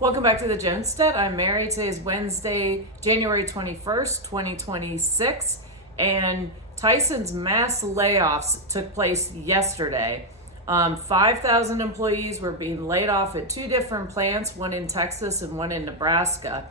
Welcome back to the Jonestead. I'm Mary. Today is Wednesday, January 21st, 2026, and Tyson's mass layoffs took place yesterday. 5,000 employees were being laid off at two different plants, one in Texas and one in Nebraska.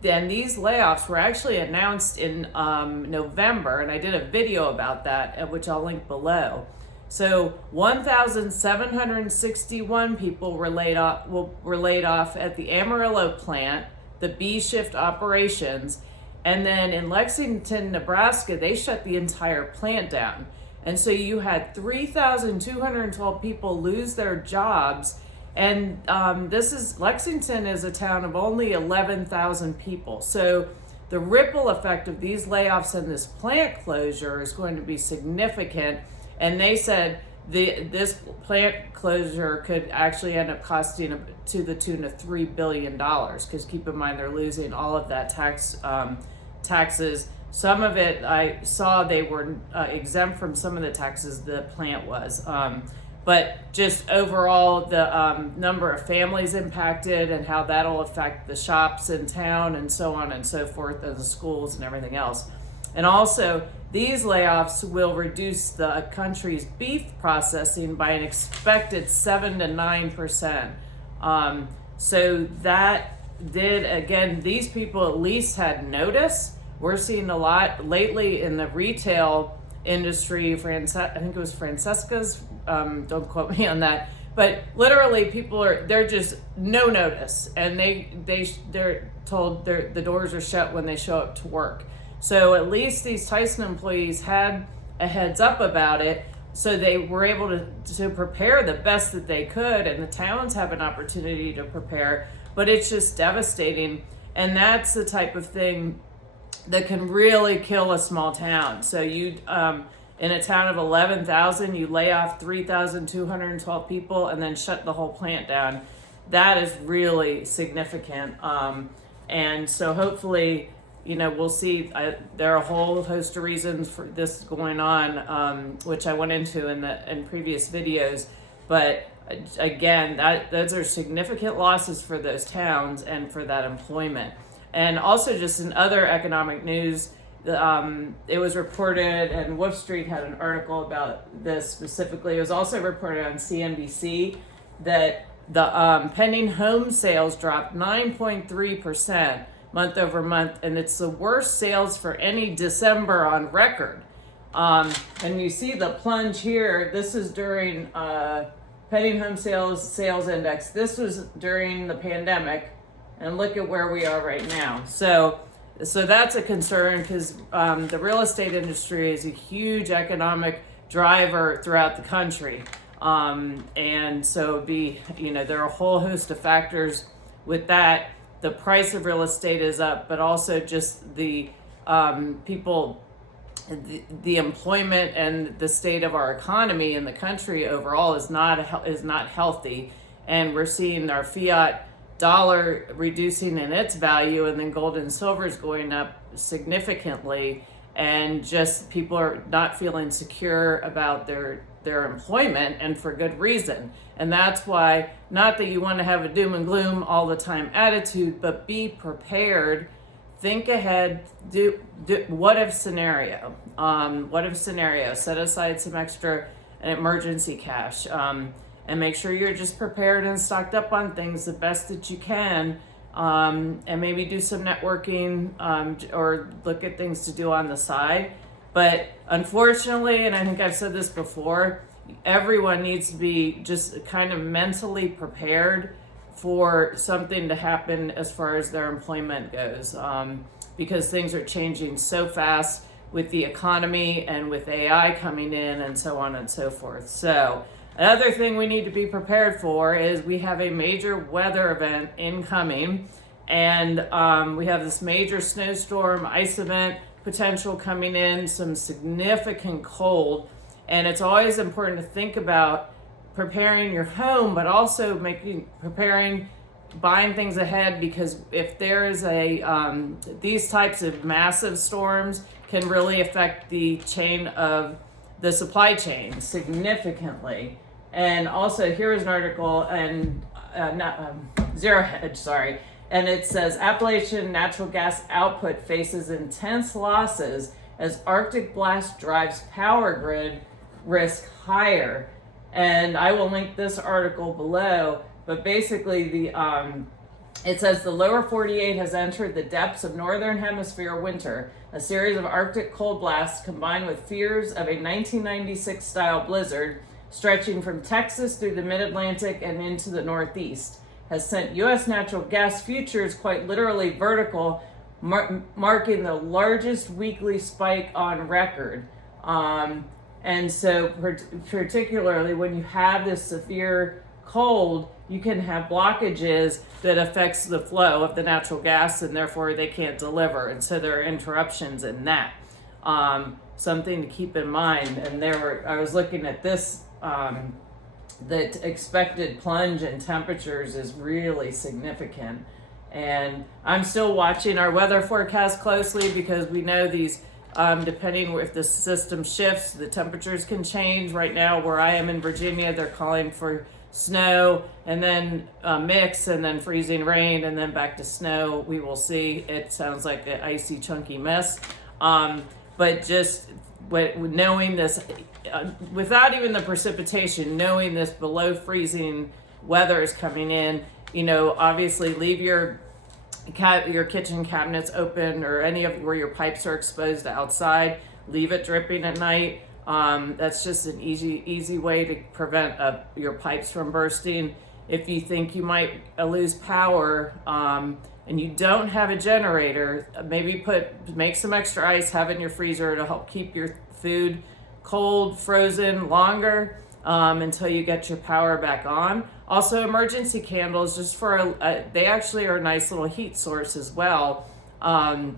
Then these layoffs were actually announced in November, and I did a video about that, which I'll link below. So 1,761 people were laid off at the Amarillo plant, the B shift operations, and then in Lexington, Nebraska, they shut the entire plant down. And so you had 3,212 people lose their jobs. And Lexington is a town of only 11,000 people. So the ripple effect of these layoffs and this plant closure is going to be significant. And they said this plant closure could actually end up costing to the tune of $3 billion, because keep in mind they're losing all of that taxes. Some of it I saw they were exempt from some of the taxes the plant was. But just overall, the number of families impacted and how that'll affect the shops in town and so on and so forth, and the schools and everything else. And also, these layoffs will reduce the country's beef processing by an expected 7 to 9%. So that did, again, these people at least had notice. We're seeing a lot lately in the retail industry. I think it was Francesca's, don't quote me on that. But literally they're just no notice. And they're told the doors are shut when they show up to work. So at least these Tyson employees had a heads up about it, so they were able to prepare the best that they could, and the towns have an opportunity to prepare, but it's just devastating. And that's the type of thing that can really kill a small town. So you, in a town of 11,000, you lay off 3,212 people and then shut the whole plant down. That is really significant. And so hopefully, we'll see. There are a whole host of reasons for this going on, which I went into in previous videos. But again, those are significant losses for those towns and for that employment. And also, just in other economic news, it was reported, and Wolf Street had an article about this specifically. It was also reported on CNBC that the pending home sales dropped 9.3%. month over month, and it's the worst sales for any December on record. And you see the plunge here. This is during pending home sales index. This was during the pandemic, and look at where we are right now. So that's a concern, because the real estate industry is a huge economic driver throughout the country. And so there are a whole host of factors with that. The price of real estate is up, but also just the people, the employment and the state of our economy in the country overall is not healthy. And we're seeing our fiat dollar reducing in its value, and then gold and silver is going up significantly. And just people are not feeling secure about their employment, and for good reason. And that's why, not that you want to have a doom and gloom all the time attitude, but be prepared, think ahead, do what if scenario. Set aside some extra emergency cash, and make sure you're just prepared and stocked up on things the best that you can. And maybe do some networking, or look at things to do on the side. But unfortunately, and I think I've said this before, everyone needs to be just kind of mentally prepared for something to happen as far as their employment goes, because things are changing so fast with the economy and with AI coming in and so on and so forth. So another thing we need to be prepared for is we have a major weather event incoming, and we have this major snowstorm, ice event potential coming in, some significant cold. And it's always important to think about preparing your home, but also buying things ahead, because if there's these types of massive storms can really affect the supply chain significantly. And also, here is an article, and Zero Hedge, sorry. And it says Appalachian natural gas output faces intense losses as Arctic blast drives power grid risk higher. And I will link this article below, but basically it says the lower 48 has entered the depths of northern hemisphere winter. A series of Arctic cold blasts combined with fears of a 1996 style blizzard stretching from Texas through the mid-Atlantic and into the Northeast has sent U.S. natural gas futures quite literally vertical, marking the largest weekly spike on record. And so particularly when you have this severe cold, you can have blockages that affects the flow of the natural gas, and therefore they can't deliver. And so there are interruptions in that. Something to keep in mind. And I was looking at this, the expected plunge in temperatures is really significant. And I'm still watching our weather forecast closely because we know these, depending if the system shifts, the temperatures can change. Right now, where I am in Virginia, they're calling for snow and then mix and then freezing rain and then back to snow. We will see. It sounds like an icy, chunky mess. But just knowing this, without even the precipitation, knowing this below freezing weather is coming in, obviously leave your kitchen cabinets open or any of where your pipes are exposed to outside. Leave it dripping at night. That's just an easy way to prevent your pipes from bursting. If you think you might lose power and you don't have a generator, maybe make some extra ice, have it in your freezer to help keep your food cold, frozen longer until you get your power back on. Also, emergency candles, just they actually are a nice little heat source as well, and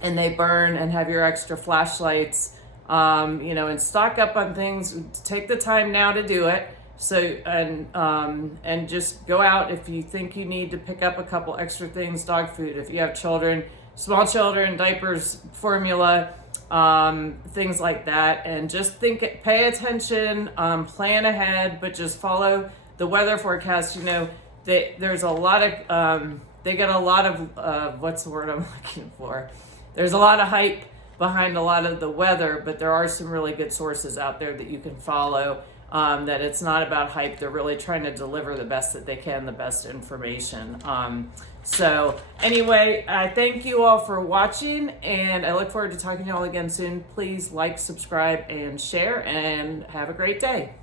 they burn. And have your extra flashlights. And stock up on things. Take the time now to do it. So, and just go out if you think you need to pick up a couple extra things, dog food. If you have children, small children, diapers, formula, things like that. And just pay attention, plan ahead, but just follow the weather forecast. There's a lot of, they get a lot of, what's the word I'm looking for? There's a lot of hype behind a lot of the weather, but there are some really good sources out there that you can follow, that it's not about hype. They're really trying to deliver the best that they can, the best information. So anyway, I thank you all for watching, and I look forward to talking to you all again soon. Please like, subscribe, and share, and have a great day.